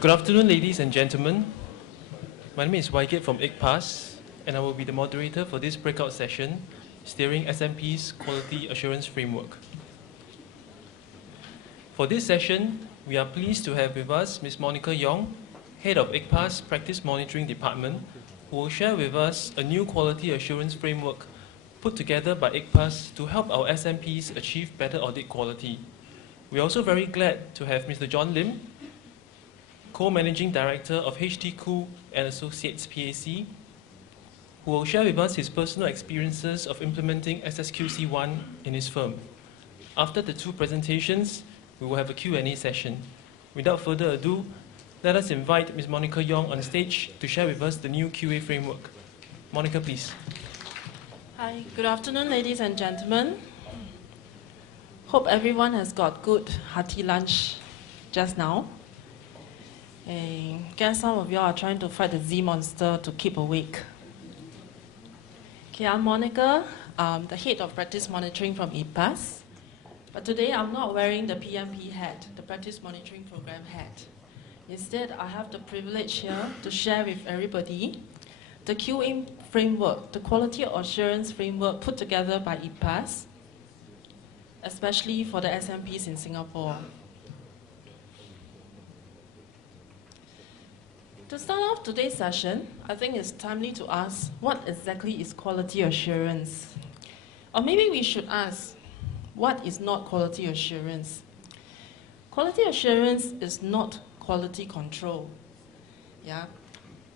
Good afternoon, ladies and gentlemen. My name is Wygate from ICPAS, and I will be the moderator for this breakout session, Steering SMPs Quality Assurance Framework. For this session, we are pleased to have with us Ms. Monica Yong, Head of ICPAS Practice Monitoring Department, who will share with us a new quality assurance framework put together by ICPAS to help our SMPs achieve better audit quality. We are also very glad to have Mr. John Lim, Co-Managing Director of HT Koo and Associates PAC, who will share with us his personal experiences of implementing SSQC1 in his firm. After the two presentations, we will have a Q&A session. Without further ado, let us invite Ms. Monica Yong on stage to share with us the new QA framework. Monica, please. Hi, good afternoon, ladies and gentlemen. Hope everyone has got good hearty lunch just now. I guess some of you are trying to fight the Z monster to keep awake. Okay, I'm Monica, the head of practice monitoring from ICPAS. But today I'm not wearing the PMP hat, the practice monitoring program hat. Instead, I have the privilege here to share with everybody the QA framework, the quality assurance framework put together by ICPAS, especially for the SMPs in Singapore. To start off today's session, I think it's timely to ask, what exactly is quality assurance? Or maybe we should ask, what is not quality assurance? Quality assurance is not quality control. Yeah?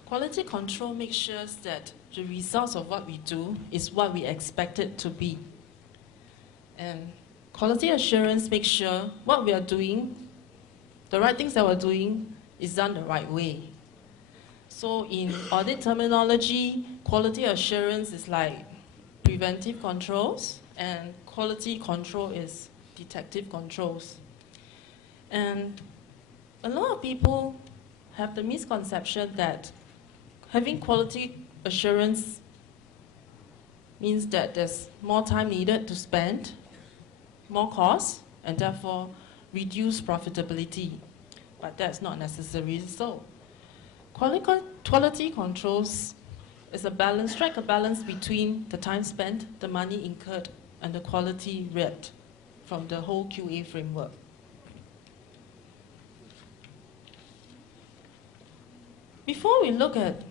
Quality control makes sure that the results of what we do is what we expect it to be. And quality assurance makes sure what we are doing, the right things that we're doing, is done the right way. So in audit terminology, quality assurance is like preventive controls, and quality control is detective controls. And a lot of people have the misconception that having quality assurance means that there's more time needed to spend, more costs, and therefore reduce profitability. But that's not necessarily so. Quality controls is a balance, strike a balance between the time spent, the money incurred, and the quality read from the whole QA framework. Before we look at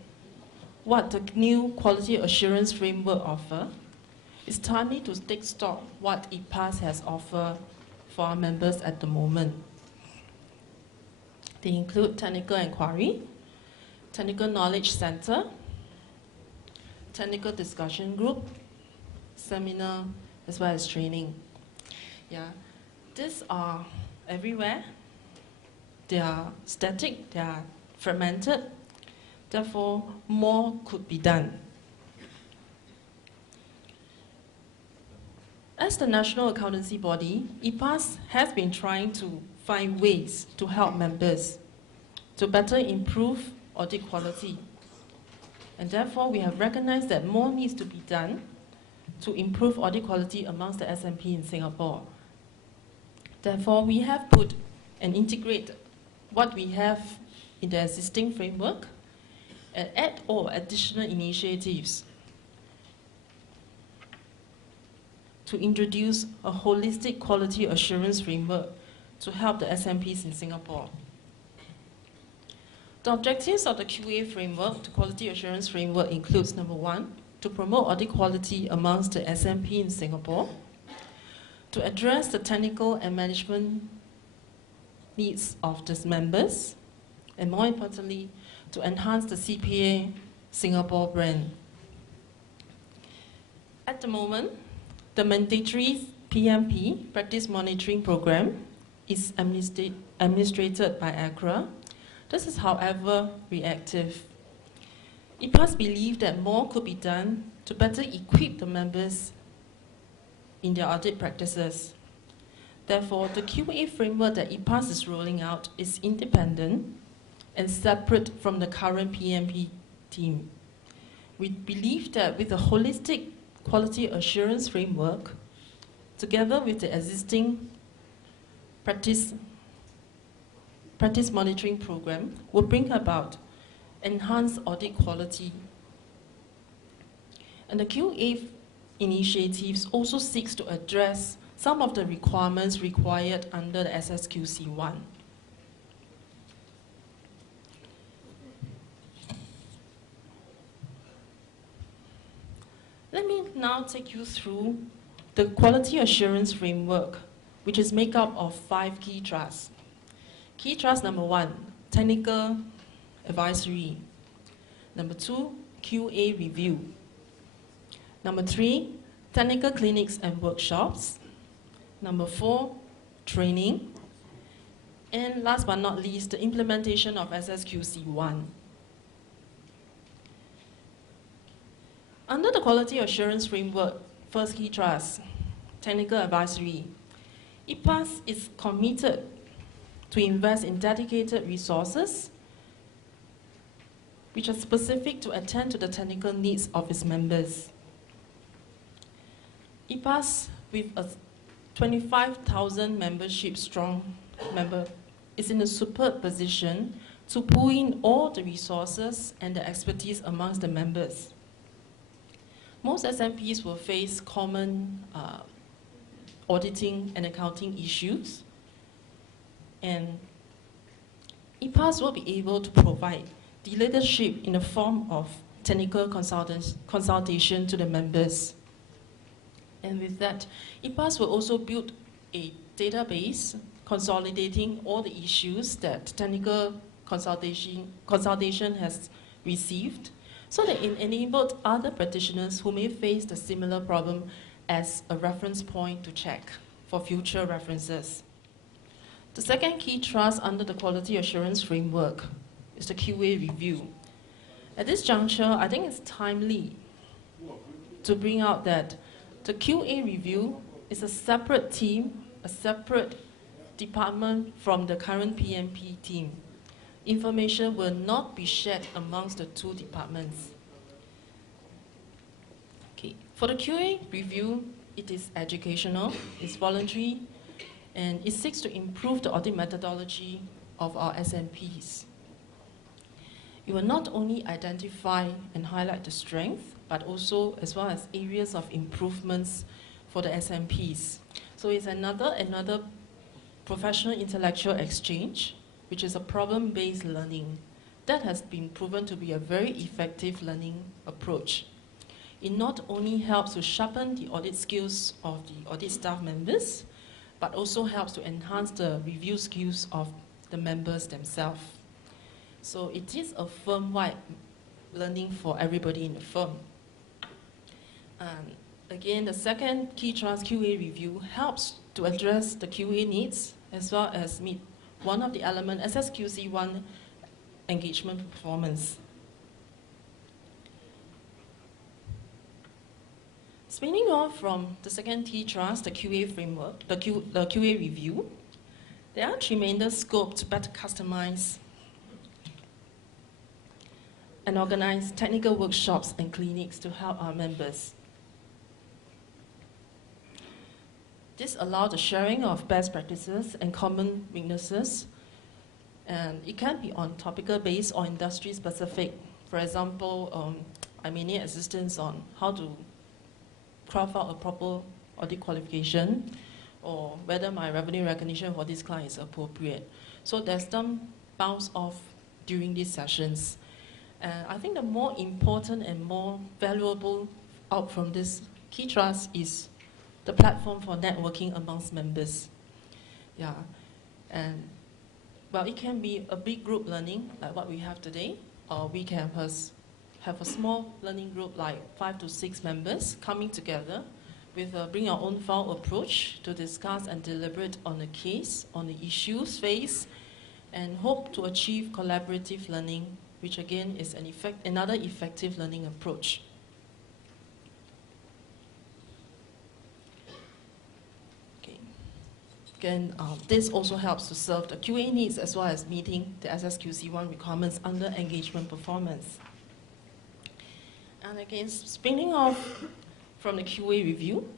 what the new quality assurance framework offers, it's timely to take stock what ICPAS has offered for our members at the moment. They include technical inquiry, technical knowledge center, technical discussion group, seminar, as well as training. Yeah, these are everywhere. They are static, they are fragmented, therefore more could be done. As the national accountancy body, ICPAS has been trying to find ways to help members to better improve audit quality. And therefore, we have recognized that more needs to be done to improve audit quality amongst the SMP in Singapore. Therefore, we have put and integrate what we have in the existing framework and add or additional initiatives to introduce a holistic quality assurance framework to help the SMPs in Singapore. The objectives of the QA framework, the quality assurance framework, includes number one, to promote audit quality amongst the SMP in Singapore, to address the technical and management needs of the members, and more importantly, to enhance the CPA Singapore brand. At the moment, the mandatory PMP, Practice Monitoring Program, is administrated by ACRA. This is, however, reactive. ICPAS believe that more could be done to better equip the members in their audit practices. Therefore, the QA framework that ICPAS is rolling out is independent and separate from the current PMP team. We believe that with a holistic quality assurance framework, together with the existing practice practice monitoring program will bring about enhanced audit quality. And the QA initiatives also seeks to address some of the requirements required under the SSQC1. Let me now take you through the quality assurance framework, which is made up of 5 key trusts. Key trust number 1, technical advisory. Number 2, QA review. Number 3, technical clinics and workshops. Number 4, training. And last but not least, the implementation of SSQC1. Under the quality assurance framework, first key trust, technical advisory, ICPAS is committed to invest in dedicated resources which are specific to attend to the technical needs of its members. ICPAS, with a 25,000 membership strong member, is in a superb position to pull in all the resources and the expertise amongst the members. Most SMPs will face common auditing and accounting issues, and ICPAS will be able to provide the leadership in the form of technical consultation to the members. And with that, ICPAS will also build a database consolidating all the issues that technical consultation has received, so that it enabled other practitioners who may face the similar problem as a reference point to check for future references. The second key trust under the quality assurance framework is the QA review. At this juncture, I think it's timely to bring out that the QA review is a separate team, a separate department from the current PMP team. Information will not be shared amongst the 2 departments. Okay. For the QA review, it is educational, it's voluntary, and it seeks to improve the audit methodology of our SMPs. It will not only identify and highlight the strength, but also as well as areas of improvements for the SMPs. So it's another professional intellectual exchange, which is a problem-based learning that has been proven to be a very effective learning approach. It not only helps to sharpen the audit skills of the audit staff members, but also helps to enhance the review skills of the members themselves. So it is a firm-wide learning for everybody in the firm. Again, the second key trust QA review helps to address the QA needs as well as meet one of the elements, SSQC1 engagement performance. Spinning off from the second key trust, the QA framework, the QA review, there are tremendous scope to better customize and organize technical workshops and clinics to help our members. This allows the sharing of best practices and common weaknesses, and it can be on topical based or industry specific. For example, I may need assistance on how to craft out a proper audit qualification, or whether my revenue recognition for this client is appropriate. So there's some bounce off during these sessions. And I think the more important and more valuable out from this key trust is the platform for networking amongst members. Yeah, and well, it can be a big group learning like what we have today, or we can have a small learning group like 5 to 6 members coming together with a bring our own file approach to discuss and deliberate on the case, on the issues faced, and hope to achieve collaborative learning, which again is another effective learning approach. Okay. Again, this also helps to serve the QA needs as well as meeting the SSQC1 requirements under engagement performance. And again, spinning off from the QA review,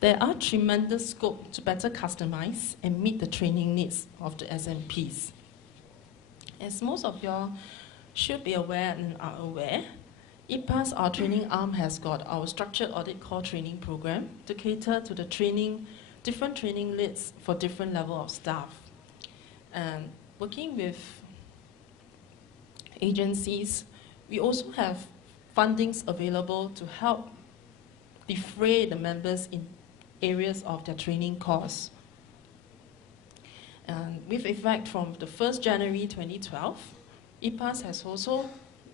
there are tremendous scope to better customize and meet the training needs of the SMPs. As most of y'all should be aware and are aware, ICPAS, our training arm, has got our structured audit core training program to cater to the different training leads for different level of staff. And working with agencies, we also have fundings available to help defray the members in areas of their training course. And with effect from the 1st January 2012, ICPAS has also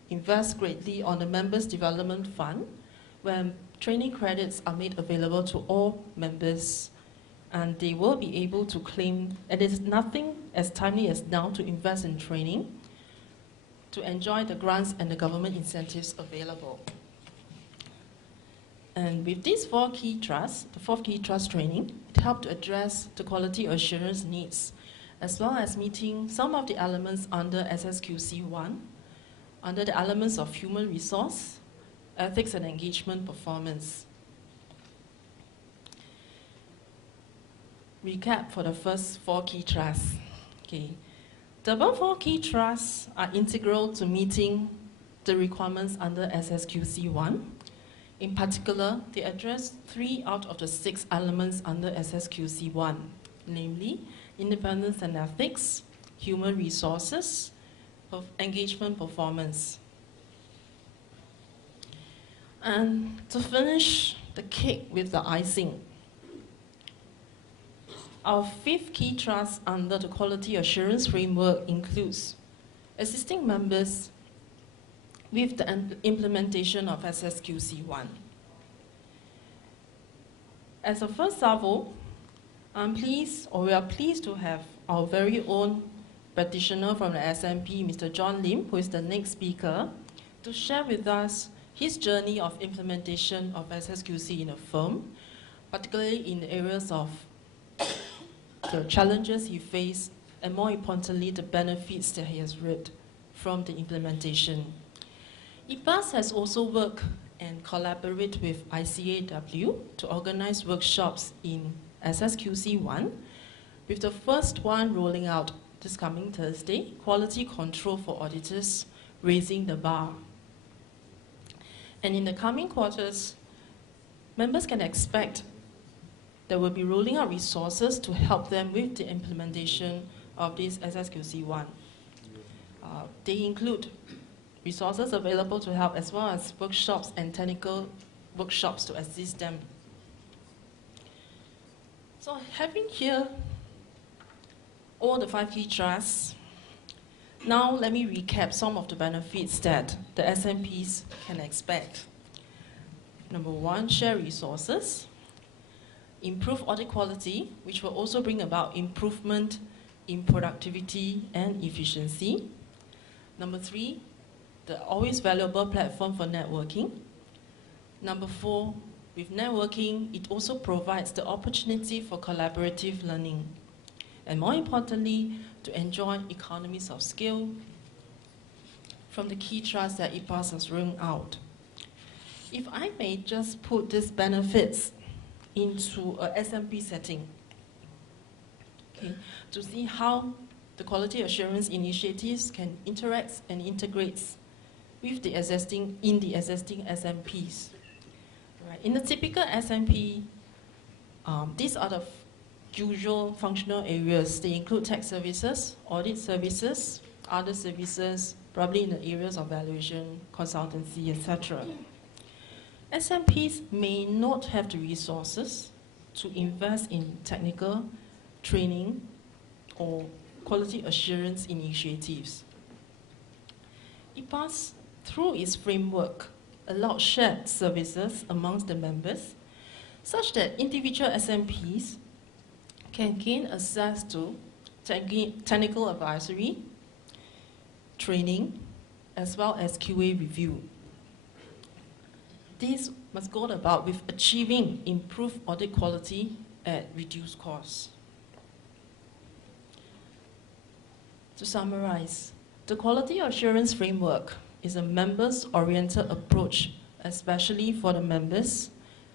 invested greatly on the Members Development Fund, where training credits are made available to all members, and they will be able to claim, and it is nothing as timely as now to invest in training, to enjoy the grants and the government incentives available. And with these 4 key trusts, the 4th key trust training, it helped to address the quality assurance needs, as well as meeting some of the elements under SSQC1, under the elements of human resource, ethics and engagement performance. Recap for the first 4 key trusts. Okay. The above 4 key trusts are integral to meeting the requirements under SSQC1. In particular, they address 3 out of the 6 elements under SSQC1, namely independence and ethics, human resources, engagement performance. And to finish the cake with the icing, our 5th key trust under the quality assurance framework includes assisting members with the implementation of SSQC1. As a first salvo, we are pleased to have our very own practitioner from the SMP, Mr. John Lim, who is the next speaker, to share with us his journey of implementation of SSQC in a firm, particularly in the areas of the challenges he faced, and more importantly, the benefits that he has reaped from the implementation. ICPAS has also worked and collaborated with ICAW to organize workshops in SSQC1, with the first one rolling out this coming Thursday, Quality Control for Auditors, Raising the Bar. And in the coming quarters, members can expect that we'll be rolling out resources to help them with the implementation of this SSQC1. They include resources available to help, as well as workshops and technical workshops to assist them. So having here all the 5 key trusts, now let me recap some of the benefits that the SMPs can expect. Number 1, share resources, improve audit quality, which will also bring about improvement in productivity and efficiency. Number 3, the always valuable platform for networking. Number 4, with networking, it also provides the opportunity for collaborative learning. And more importantly, to enjoy economies of scale from the key trusts that ICPAS has rolled out. If I may just put these benefits into a SMP setting, okay, to see how the quality assurance initiatives can interact and integrate with the existing SMPs. Right. In the typical SMP, these are the usual functional areas. They include tax services, audit services, other services, probably in the areas of valuation, consultancy, etc. SMPs may not have the resources to invest in technical training or quality assurance initiatives. ICPAS, through its framework, allows shared services amongst the members, such that individual SMPs can gain access to technical advisory, training, as well as QA review. This must go about with achieving improved audit quality at reduced costs. To summarize, the quality assurance framework is a members-oriented approach, especially for the members,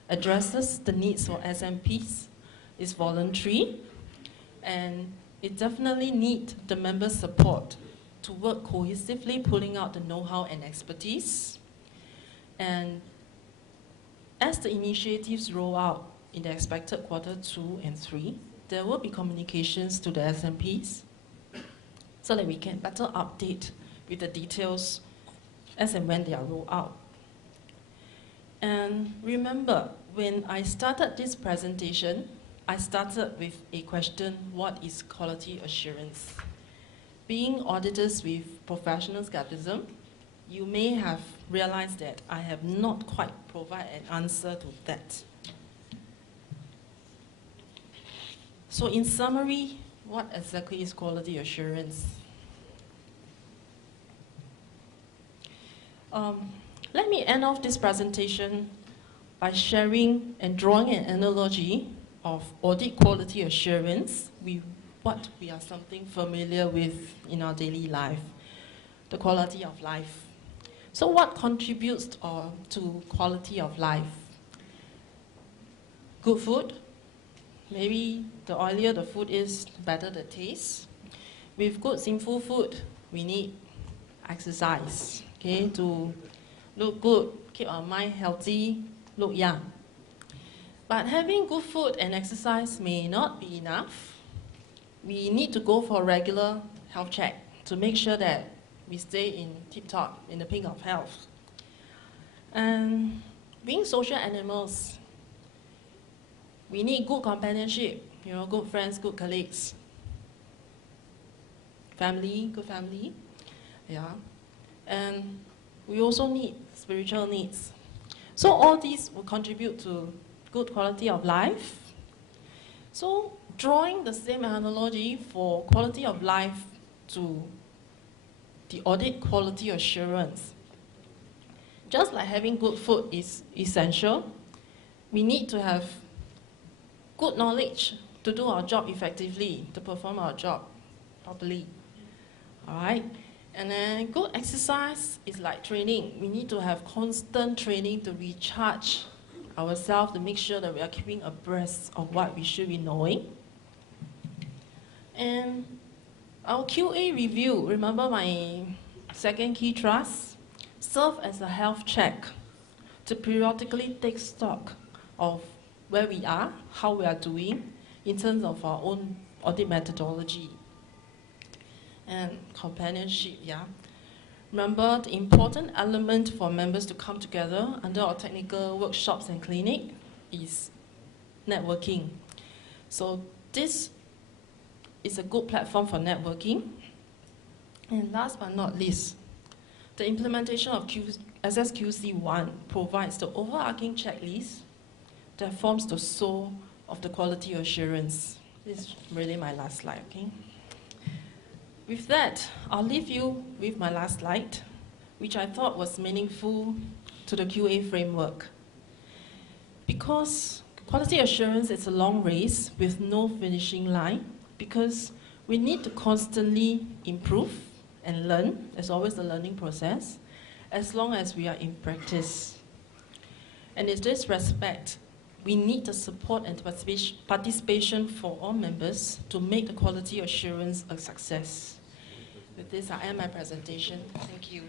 addresses the needs for SMPs, is voluntary, and it definitely needs the members' support to work cohesively, pulling out the know-how and expertise. And as the initiatives roll out in the expected quarter 2 and 3, there will be communications to the SMPs so that we can better update with the details as and when they are rolled out. And remember, when I started this presentation, I started with a question: what is quality assurance? Being auditors with professional skepticism, you may have realized that I have not quite provided an answer to that. So in summary, what exactly is quality assurance? Let me end off this presentation by sharing and drawing an analogy of audit quality assurance with what we are something familiar with in our daily life, the quality of life. So what contributes to quality of life? Good food. Maybe the oilier the food is, the better the taste. With good sinful food, we need exercise, okay, to look good, keep our mind healthy, look young. But having good food and exercise may not be enough. We need to go for a regular health check to make sure that we stay in tip-top, in the pink of health. And being social animals, we need good companionship, good friends, good colleagues. Family, good family, yeah. And we also need spiritual needs. So all these will contribute to good quality of life. So drawing the same analogy for quality of life to the audit quality assurance. Just like having good food is essential, we need to have good knowledge to do our job effectively, to perform our job properly. All right? And then good exercise is like training. We need to have constant training to recharge ourselves, to make sure that we are keeping abreast of what we should be knowing. And our QA review, remember my second key thrust, serve as a health check to periodically take stock of where we are, how we are doing in terms of our own audit methodology. And companionship, yeah. Remember, the important element for members to come together under our technical workshops and clinic is networking. So this is a good platform for networking. And last but not least, the implementation of SSQC1 provides the overarching checklist that forms the soul of the quality assurance. This is really my last slide, okay? With that, I'll leave you with my last slide, which I thought was meaningful to the QA framework. Because quality assurance is a long race with no finishing line, because we need to constantly improve and learn. There's always a learning process, as long as we are in practice. And in this respect, we need the support and participation for all members to make the quality assurance a success. With this, I end my presentation. Thank you.